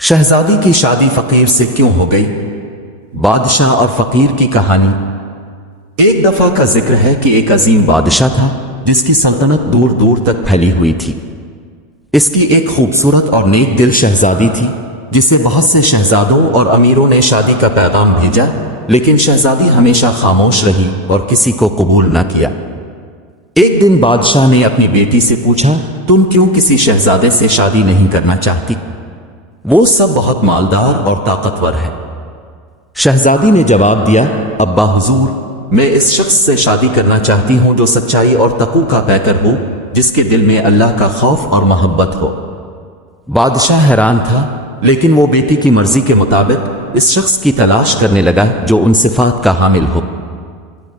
शहजादी की शादी फकीर से क्यों हो गई? बादशाह और फकीर की कहानी। एक दफा का जिक्र है कि एक अजीम बादशाह था जिसकी सल्तनत दूर दूर तक फैली हुई थी। इसकी एक खूबसूरत और नेक दिल शहजादी थी जिसे बहुत से शहजादों और अमीरों ने शादी का पैगाम भेजा, लेकिन शहजादी हमेशा खामोश रही और किसी को कबूल न किया। एक दिन बादशाह ने अपनी बेटी से पूछा, तुम क्यों किसी शहजादे से शादी नहीं करना चाहती? वो सब बहुत मालदार और ताकतवर है। शहजादी ने जवाब दिया, अब्बा हुजूर, मैं इस शख्स से शादी करना चाहती हूं जो सच्चाई और तकू का पैकर हो, जिसके दिल में अल्लाह का खौफ और मोहब्बत हो। बादशाह हैरान था, लेकिन वो बेटी की मर्जी के मुताबिक इस शख्स की तलाश करने लगा जो उन सिफात का हामिल हो।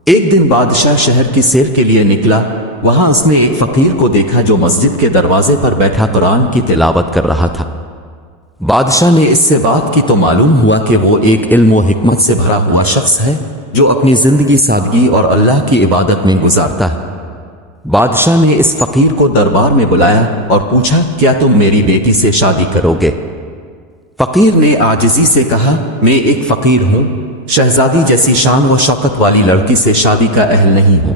एक दिन बादशाह शहर की सैर के लिए निकला। वहां उसने एक फकीर को देखा जो मस्जिद के दरवाजे पर बैठा कुरान की तिलावत कर रहा था। बादशाह ने इससे बात की तो मालूम हुआ कि वो एक इल्म और हिकमत से भरा हुआ शख्स है जो अपनी जिंदगी सादगी और अल्लाह की इबादत में गुजारता है। बादशाह ने इस फकीर को दरबार में बुलाया और पूछा, क्या तुम मेरी बेटी से शादी करोगे? फकीर ने आजिजी से कहा, मैं एक फकीर हूं, शहजादी जैसी शान व शौकत वाली लड़की से शादी का अहल नहीं हूं।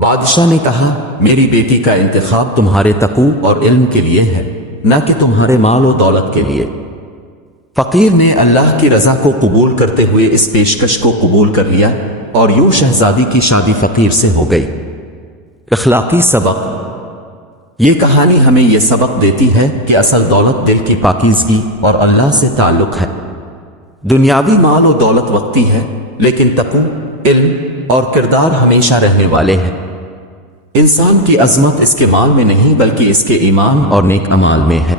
बादशाह ने कहा, मेरी बेटी का इंतखाब तुम्हारे तकू और इल्म के लिए है, न कि तुम्हारे माल और दौलत के लिए। फकीर ने अल्लाह की रजा को कबूल करते हुए इस पेशकश को कबूल कर लिया और यूं शहजादी की शादी फकीर से हो गई। अखलाकी सबक। ये कहानी हमें यह सबक देती है कि असल दौलत दिल की पाकीज़गी और अल्लाह से ताल्लुक है। दुनियावी माल और दौलत वक्ती है, लेकिन तकू, इल्म और किरदार हमेशा रहने वाले हैं। इंसान की अजमत इसके माल में नहीं बल्कि इसके ईमान और नेक अमाल में है।